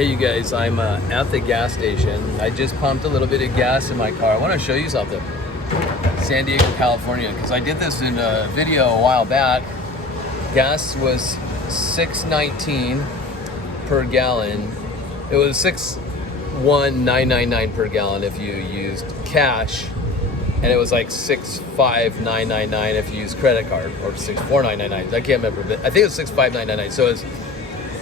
Hey you guys, I'm at the gas station. I just pumped a little bit of gas in my car. I want to show you something. San Diego, California, because I did this in a video a while back. Gas was $6.19 per gallon. It was $6.1999 per gallon if you used cash, and it was like $6.5999 if you used credit card, or $6.4999. I can't remember, but I think it was $6.5999. So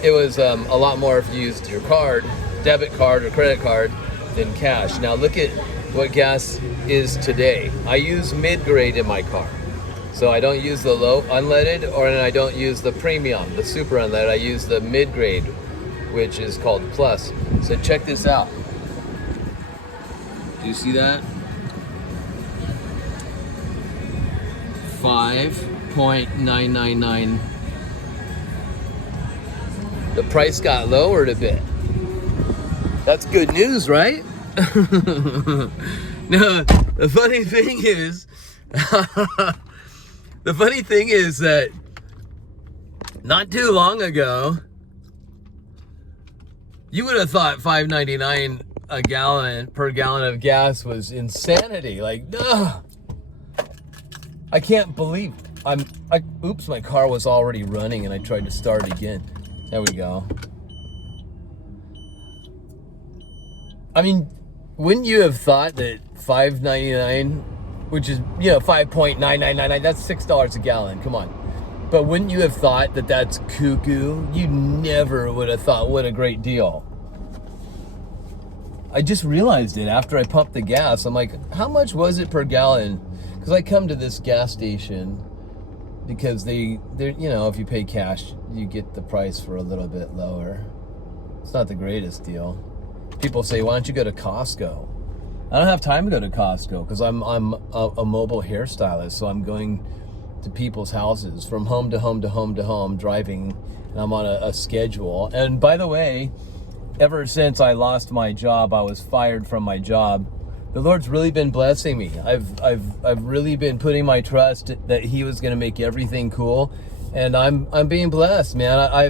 it was a lot more if you used your card, debit card or credit card, than cash. Now look at what gas is today. I use mid-grade in my car. So I don't use the low unleaded, and I don't use the premium, the super unleaded. I use the mid-grade, which is called plus. So check this out. Do you see that? 5.999. The price got lowered a bit. That's good news, right? No, the funny thing is, that not too long ago, you would have thought $5.99 a gallon per gallon of gas was insanity. Like, no, I can't believe oops, my car was already running and I tried to start again. There we go. I mean, wouldn't you have thought that $5.99, which is, 5.9999, that's $6 a gallon, come on. But wouldn't you have thought that that's cuckoo? You never would have thought, what a great deal. I just realized it after I pumped the gas. I'm like, how much was it per gallon? Because I come to this gas station because they're, if you pay cash, you get the price for a little bit lower. It's not the greatest deal. People say, why don't you go to Costco? I don't have time to go to Costco because I'm a mobile hairstylist, so I'm going to people's houses from home to home to home to home, driving, and I'm on a schedule. And by the way, ever since I lost my job, I was fired from my job, the Lord's really been blessing me. I've really been putting my trust that He was going to make everything cool, and I'm being blessed, man. I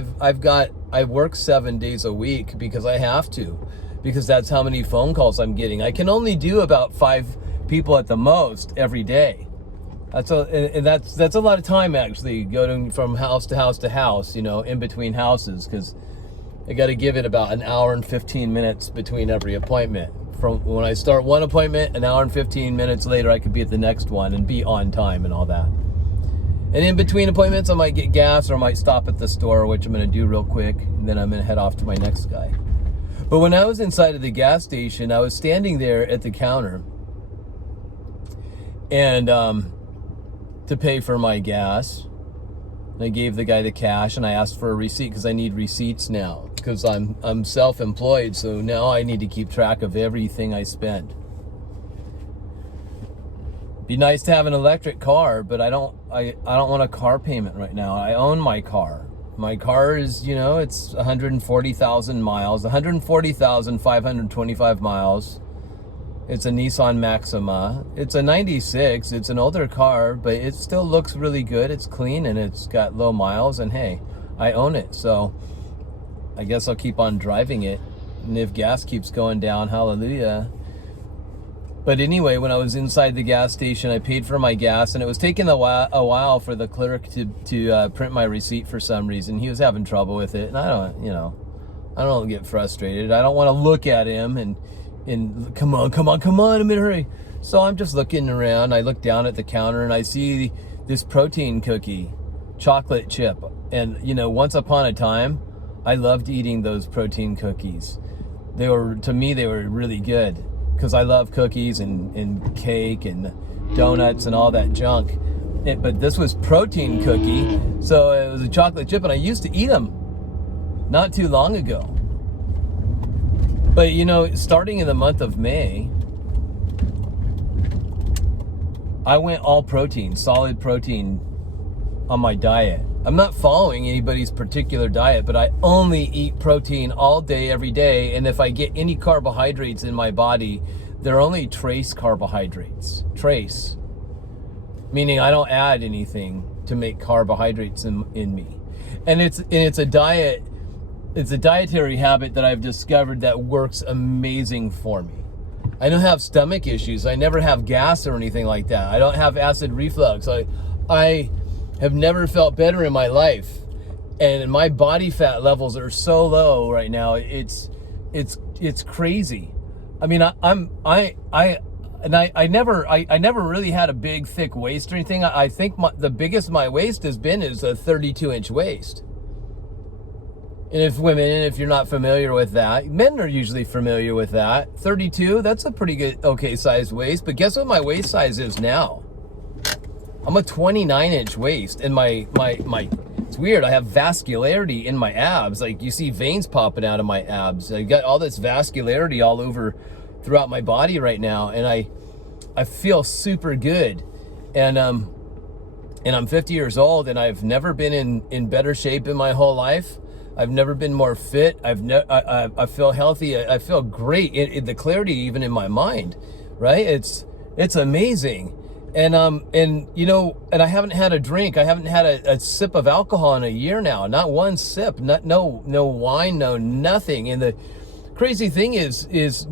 work 7 days a week because I have to, because that's how many phone calls I'm getting. I can only do about 5 people at the most every day. That's a lot of time, actually, going from house to house to house, in between houses, because I got to give it about an hour and 15 minutes between every appointment. From when I start one appointment, an hour and 15 minutes later, I could be at the next one and be on time and all that. And in between appointments, I might get gas or I might stop at the store, which I'm going to do real quick, and then I'm going to head off to my next guy. But when I was inside of the gas station, I was standing there at the counter and to pay for my gas. And I gave the guy the cash and I asked for a receipt because I need receipts now, because I'm self-employed, so now I need to keep track of everything I spend. Be nice to have an electric car, but I don't want a car payment right now. I own my car. My car is, it's 140,000 miles, 140,525 miles. It's a Nissan Maxima. It's a 96. It's an older car, but it still looks really good. It's clean and it's got low miles, and hey, I own it. So I guess I'll keep on driving it. And if gas keeps going down, hallelujah. But anyway, when I was inside the gas station, I paid for my gas, and it was taking a while for the clerk to print my receipt for some reason. He was having trouble with it, and I don't get frustrated. I don't want to look at him and come on, I'm in a hurry. So I'm just looking around. I look down at the counter and I see this protein cookie, chocolate chip. And once upon a time, I loved eating those protein cookies. To me, they were really good, because I love cookies and cake and donuts and all that junk. But this was protein cookie, so it was a chocolate chip, and I used to eat them not too long ago. But starting in the month of May, I went all protein, solid protein on my diet. I'm not following anybody's particular diet, but I only eat protein all day, every day. And if I get any carbohydrates in my body, they're only trace carbohydrates. Trace. Meaning I don't add anything to make carbohydrates in me. And it's a diet it's a dietary habit that I've discovered that works amazing for me. I don't have stomach issues. I never have gas or anything like that. I don't have acid reflux. I have never felt better in my life. And my body fat levels are so low right now. It's crazy. I mean, I never really had a big thick waist or anything. I think the biggest my waist has been is a 32-inch waist. And if you're not familiar with that, men are usually familiar with that. 32, that's a pretty good, okay sized waist. But guess what my waist size is now? I'm a 29-inch waist, and my it's weird. I have vascularity in my abs. Like, you see veins popping out of my abs. I got all this vascularity all over throughout my body right now, and I feel super good. And I'm 50 years old, and I've never been in better shape in my whole life. I've never been more fit. I feel healthy. I feel great. The clarity even in my mind, right? It's amazing. And you know, and I haven't had a drink. I haven't had a sip of alcohol in a year now. Not one sip. No wine. No nothing. And the crazy thing is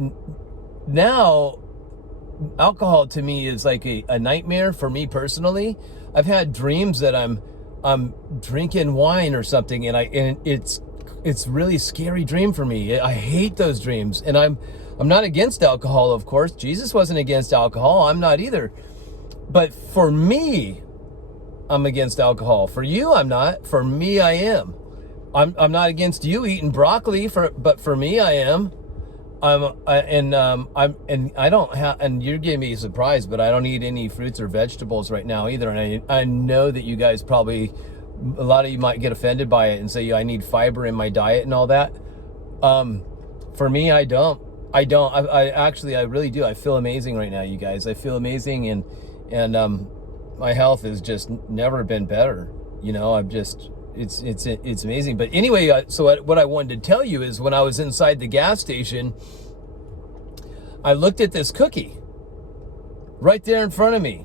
now alcohol to me is like a nightmare for me personally. I've had dreams that I'm drinking wine or something, and it's really scary dream for me. I hate those dreams, and I'm not against alcohol, of course. Jesus wasn't against alcohol. I'm not either. But for me, I'm against alcohol. For you, I'm not. For me, I am. I'm not against you eating broccoli, but for me, I am. I don't have, and you're giving me a surprise, but I don't eat any fruits or vegetables right now either. And I know that you guys probably, a lot of you might get offended by it and say, I need fiber in my diet and all that. For me, I don't. I actually, I really do. I feel amazing right now, you guys. I feel amazing, and my health has just never been better. You know, it's amazing. But anyway, so what I wanted to tell you is, when I was inside the gas station, I looked at this cookie right there in front of me.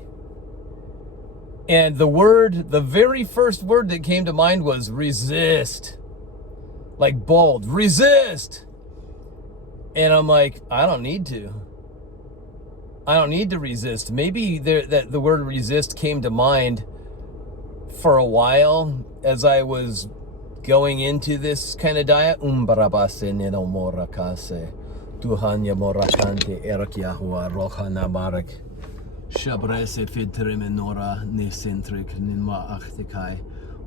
And the very first word that came to mind was resist. Like bold, resist. And I'm like, I don't need to resist. Maybe the word resist came to mind for a while as I was going into this kind of diet. Tuhanya morakante erak Yahua roha nabarak shabrese fitremenora necentric ninma achtikai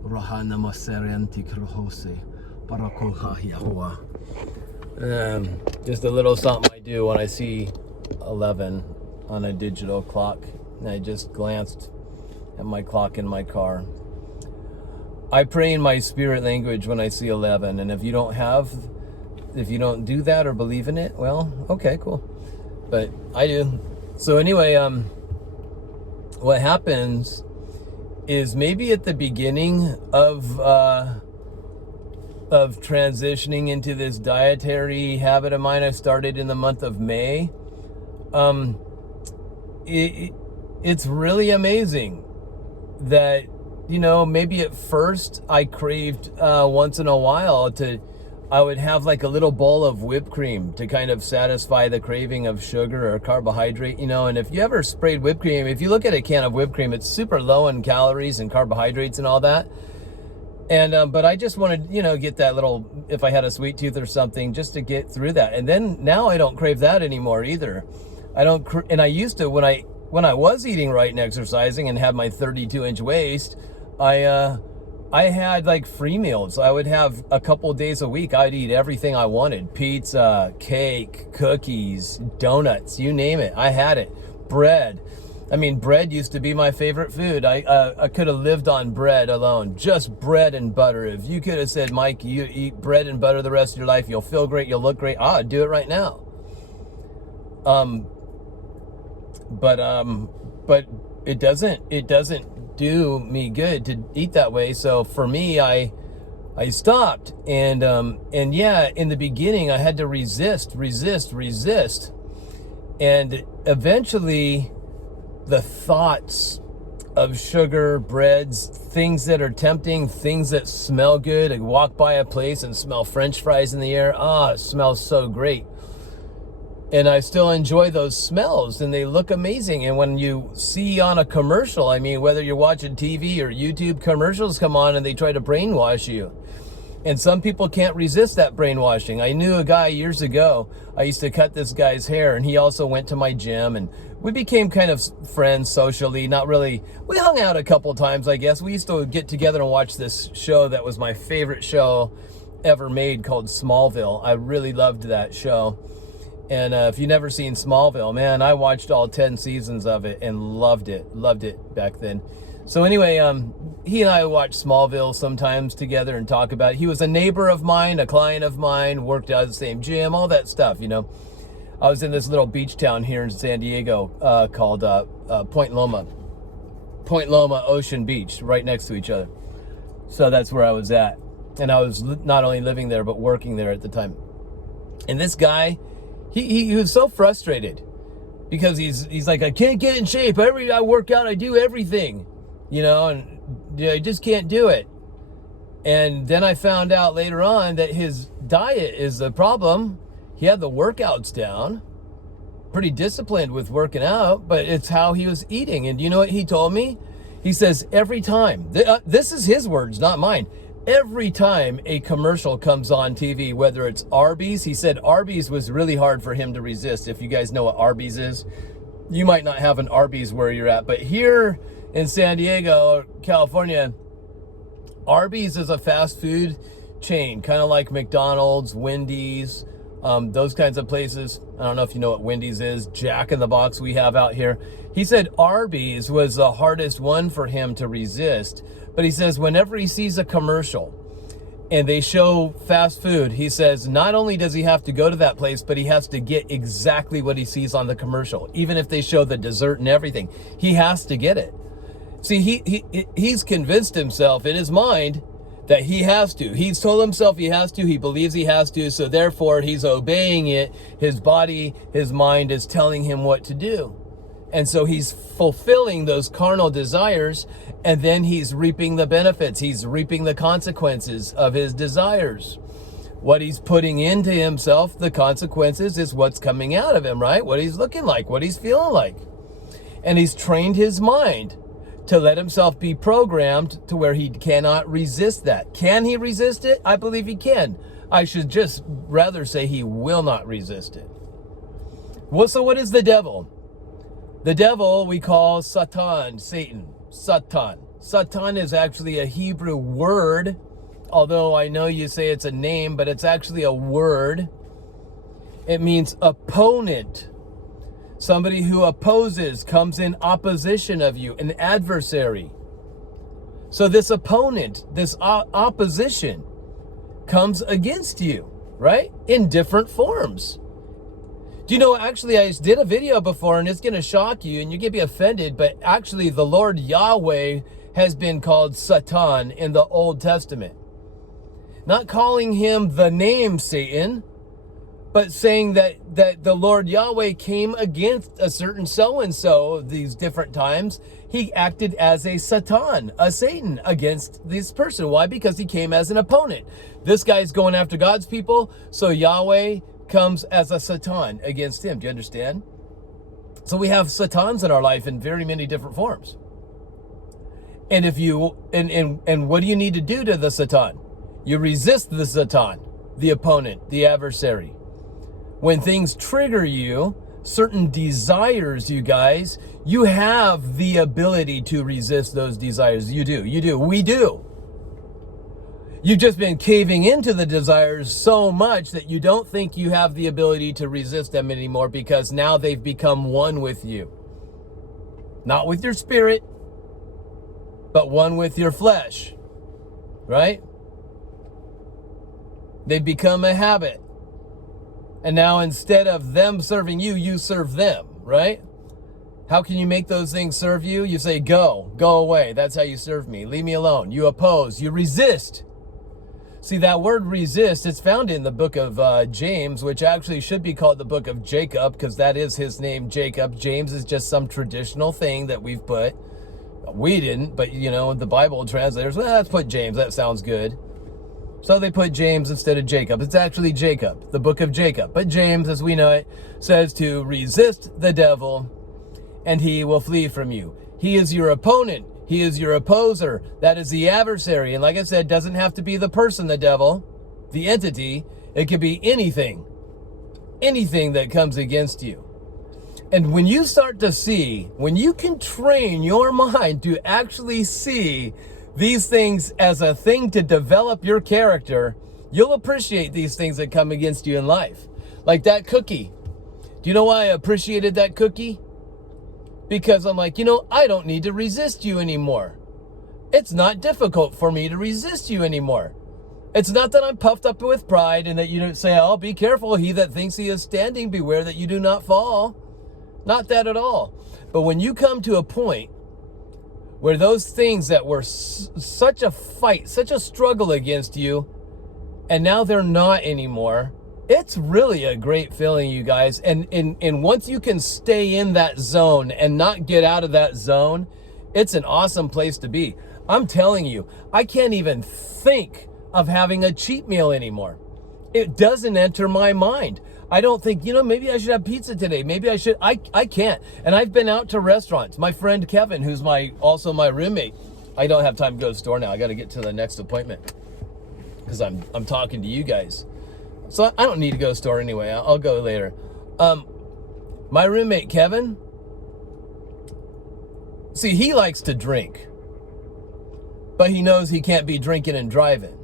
rohana maseriantik rohose parakoha Yahua. Just a little something I do when I see 11 on a digital clock, and I just glanced at my clock in my car. I pray in my spirit language when I see 11, and if you don't do that or believe in it, well, okay, cool. But I do. So anyway, what happens is, maybe at the beginning of transitioning into this dietary habit of mine I started in the month of May, it's really amazing that, you know, maybe at first I craved once in a while I would have like a little bowl of whipped cream to kind of satisfy the craving of sugar or carbohydrate, you know. And if you ever sprayed whipped cream, if you look at a can of whipped cream, it's super low in calories and carbohydrates and all that. And but I just wanted, you know, get that little, if I had a sweet tooth or something, just to get through that. And then now I don't crave that anymore either. And I used to, when I was eating right and exercising and had my 32-inch waist, I had like free meals. I would have a couple of days a week. I'd eat everything I wanted. Pizza, cake, cookies, donuts, you name it. I had it. Bread. I mean, bread used to be my favorite food. I could have lived on bread alone. Just bread and butter. If you could have said, Mike, you eat bread and butter the rest of your life, you'll feel great, you'll look great, I'd do it right now. But it doesn't do me good to eat that way. So for me, I stopped, and yeah, in the beginning I had to resist, and eventually the thoughts of sugar, breads, things that are tempting, things that smell good. I walk by a place and smell French fries in the air. It smells so great. And I still enjoy those smells, and they look amazing. And when you see on a commercial, I mean, whether you're watching TV or YouTube, commercials come on and they try to brainwash you. And some people can't resist that brainwashing. I knew a guy years ago. I used to cut this guy's hair, and he also went to my gym, and we became kind of friends socially. Not really. We hung out a couple times, I guess. We used to get together and watch this show that was my favorite show ever made, called Smallville. I really loved that show. And if you've never seen Smallville, man, I watched all 10 seasons of it and loved it back then. So anyway, he and I watch Smallville sometimes together and talk about it. He was a neighbor of mine, a client of mine, worked out of the same gym, all that stuff, you know. I was in this little beach town here in San Diego called Point Loma. Point Loma Ocean Beach, right next to each other. So that's where I was at. And I was not only living there, but working there at the time. And this guy, he was so frustrated because he's like, I can't get in shape. I work out, I do everything, you know, and I just can't do it. And then I found out later on that his diet is the problem. He had the workouts down, pretty disciplined with working out, but it's how he was eating. And you know what he told me? He says every time, this is his words, not mine. Every time a commercial comes on TV, whether it's Arby's, he said Arby's was really hard for him to resist. If you guys know what Arby's is, you might not have an Arby's where you're at, but here in San Diego, California, Arby's is a fast food chain, kind of like McDonald's, Wendy's, those kinds of places. I don't know if you know what Wendy's is, Jack in the Box we have out here. He said Arby's was the hardest one for him to resist. But he says whenever he sees a commercial and they show fast food, he says not only does he have to go to that place, but he has to get exactly what he sees on the commercial. Even if they show the dessert and everything, he has to get it. See, he's convinced himself in his mind that he has to. He's told himself he has to. He believes he has to. So therefore, he's obeying it. His body, his mind is telling him what to do. And so he's fulfilling those carnal desires, and then he's reaping the benefits. He's reaping the consequences of his desires. What he's putting into himself, the consequences is what's coming out of him, right? What he's looking like, what he's feeling like. And he's trained his mind to let himself be programmed to where he cannot resist that. Can he resist it? I believe he can. I should just rather say he will not resist it. Well, so what is the devil? The devil we call Satan, Satan, Satan. Satan is actually a Hebrew word, although I know you say it's a name, but it's actually a word. It means opponent. Somebody who opposes, comes in opposition of you, an adversary. So this opponent, this opposition comes against you, right? In different forms. Do you know, actually, I did a video before, and it's going to shock you, and you're going to be offended, but actually the Lord Yahweh has been called Satan in the Old Testament. Not calling him the name Satan, but saying that the Lord Yahweh came against a certain so-and-so these different times. He acted as a Satan, a Satan against this person. Why? Because he came as an opponent. This guy's going after God's people, so Yahweh comes as a Satan against him. Do you understand? So we have Satans in our life in very many different forms. And if you and what do you need to do to the Satan? You resist the Satan, the opponent, the adversary. When things trigger you, certain desires, you guys, you have the ability to resist those desires. You do. We do. You've just been caving into the desires so much that you don't think you have the ability to resist them anymore, because now they've become one with you. Not with your spirit, but one with your flesh, right? They've become a habit. And now instead of them serving you, you serve them, right? How can you make those things serve you? You say, go away. That's how you serve me. Leave me alone. You oppose, you resist. See, that word resist, it's found in the book of James, which actually should be called the book of Jacob, because that is his name, Jacob. James is just some traditional thing that we've put. We didn't, but the Bible translators, well, let's put James. That sounds good. So they put James instead of Jacob. It's actually Jacob, the book of Jacob. But James, as we know it, says to resist the devil and he will flee from you. He is your opponent. He is your opposer. That is the adversary. And like I said, doesn't have to be the person, the devil, the entity. It could be anything that comes against you. And when you start to see, when you can train your mind to actually see these things as a thing to develop your character, you'll appreciate these things that come against you in life. Like that cookie. Do you know why I appreciated that cookie? Because I'm like, I don't need to resist you anymore. It's not difficult for me to resist you anymore. It's not that I'm puffed up with pride and that you don't say, oh, be careful, he that thinks he is standing, beware that you do not fall. Not that at all. But when you come to a point where those things that were such a fight, such a struggle against you, and now they're not anymore, it's really a great feeling, you guys. And once you can stay in that zone and not get out of that zone, it's an awesome place to be. I'm telling you, I can't even think of having a cheat meal anymore. It doesn't enter my mind. I don't think, maybe I should have pizza today. Maybe I should. I can't. And I've been out to restaurants. My friend Kevin, who's also my roommate, I don't have time to go to the store now. I got to get to the next appointment because I'm talking to you guys. So I don't need to go to the store anyway. I'll go later. My roommate Kevin, see, he likes to drink, but he knows he can't be drinking and driving.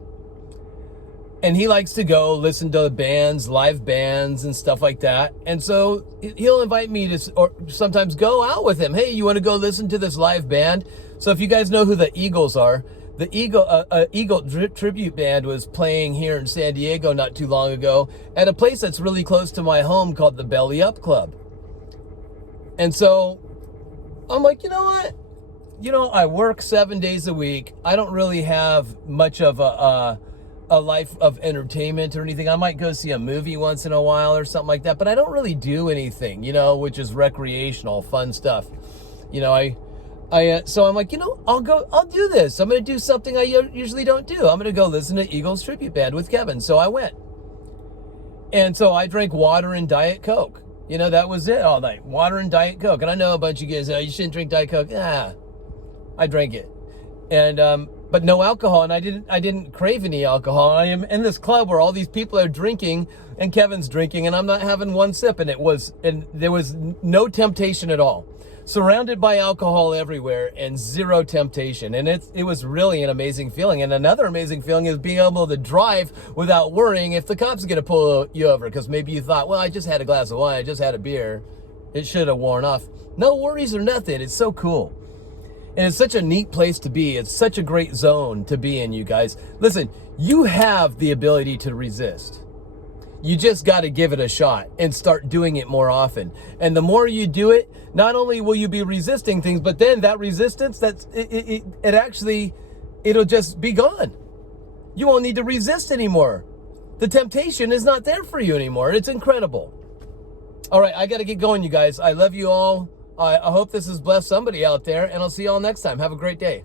And he likes to go listen to bands, live bands and stuff like that. And so he'll invite me to, or sometimes go out with him. Hey, you want to go listen to this live band? So if you guys know who the Eagles are, the Eagle tribute band was playing here in San Diego not too long ago at a place that's really close to my home called the Belly Up Club. And so I'm like, you know what? I work 7 days a week. I don't really have much of a life of entertainment or anything. I might go see a movie once in a while or something like that, but I don't really do anything, which is recreational, fun stuff. So I'm like, I'll do this. I'm going to do something I usually don't do. I'm going to go listen to Eagles tribute band with Kevin. So I went. And so I drank water and Diet Coke. That was it all night. Water and Diet Coke. And I know a bunch of you guys, you shouldn't drink Diet Coke. I drank it. And, but no alcohol, and I didn't crave any alcohol. I am in this club where all these people are drinking, and Kevin's drinking, and I'm not having one sip, and there was no temptation at all. Surrounded by alcohol everywhere, and zero temptation, and it was really an amazing feeling. And another amazing feeling is being able to drive without worrying if the cops are going to pull you over, because maybe you thought, well, I just had a glass of wine, I just had a beer, it should have worn off. No worries or nothing. It's so cool. And it's such a neat place to be. It's such a great zone to be in, you guys. Listen, you have the ability to resist. You just got to give it a shot and start doing it more often. And the more you do it, not only will you be resisting things, but then that resistance, it'll just be gone. You won't need to resist anymore. The temptation is not there for you anymore. It's incredible. All right, I got to get going, you guys. I love you all. I hope this has blessed somebody out there, and I'll see you all next time. Have a great day.